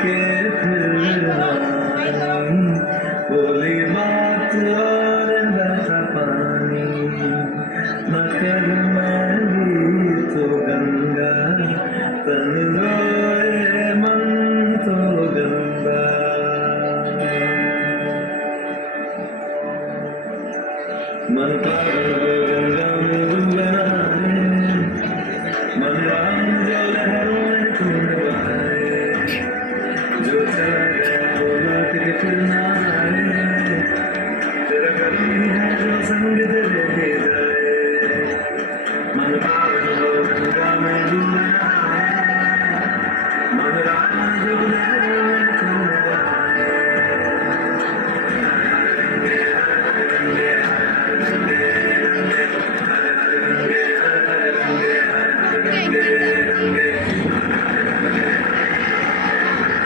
के फिर बोली बात और बहता पानी मकर मैं भी तो गंगा तन रोए मन तो गंगा